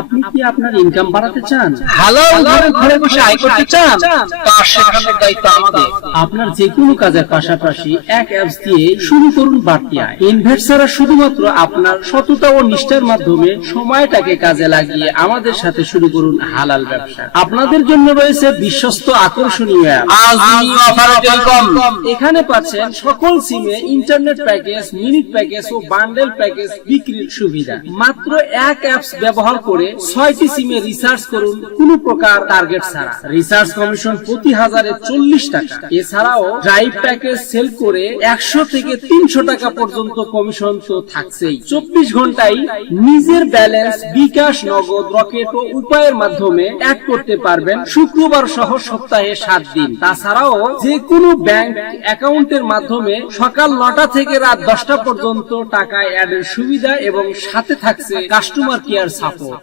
আপনি কি আপনার ইনকাম বাড়াতে চান? হালাল ঘরে বসে আয় করতে চান? তা শেখানোর দায়িত্ব আমাদের। আপনার যে কোনো কাজের পাশাপাশি এক অ্যাপস দিয়ে শুরু করুন বাড়তি আয়। ইনভেস্ট ছাড়া শুধুমাত্র আপনার সততা ও নিষ্ঠার মাধ্যমে সময়টাকে কাজে লাগিয়ে আমাদের সাথে শুরু করুন হালাল ব্যবসা। আপনাদের জন্য রয়েছে বিশ্বস্ত আকর্ষণীয় অ্যাপ আজমি অফার টেলিকম। এখানে পাচ্ছেন সকল সিমে ইন্টারনেট প্যাকেজ, মিনিট প্যাকেজ ও বান্ডেল প্যাকেজ বিক্রির সুবিধা। মাত্র এক অ্যাপস ব্যবহার করে 6টি সিমে রিচার্জ করুন কোনো প্রকার টার্গেট ছাড়া। রিচার্জ কমিশন প্রতি হাজারে 40 টাকা। এছাড়াও ড্রাইভ প্যাকেজ সেল করে 100 থেকে 300 টাকা পর্যন্ত কমিশন তো থাকছেই। 24 ঘন্টায় নিজের ব্যালেন্স বিকাশ, নগদ, রকেট ও উপায়ের মাধ্যমে অ্যাড করতে পারবেন শুক্রবার সহ সপ্তাহে 7 দিন। তাছাড়াও যে কোনো ব্যাংক অ্যাকাউন্টের মাধ্যমে সকাল 9টা থেকে রাত 10টা পর্যন্ত টাকা অ্যাডের সুবিধা এবং সাথে থাকছে কাস্টমার কেয়ার সাপোর্ট।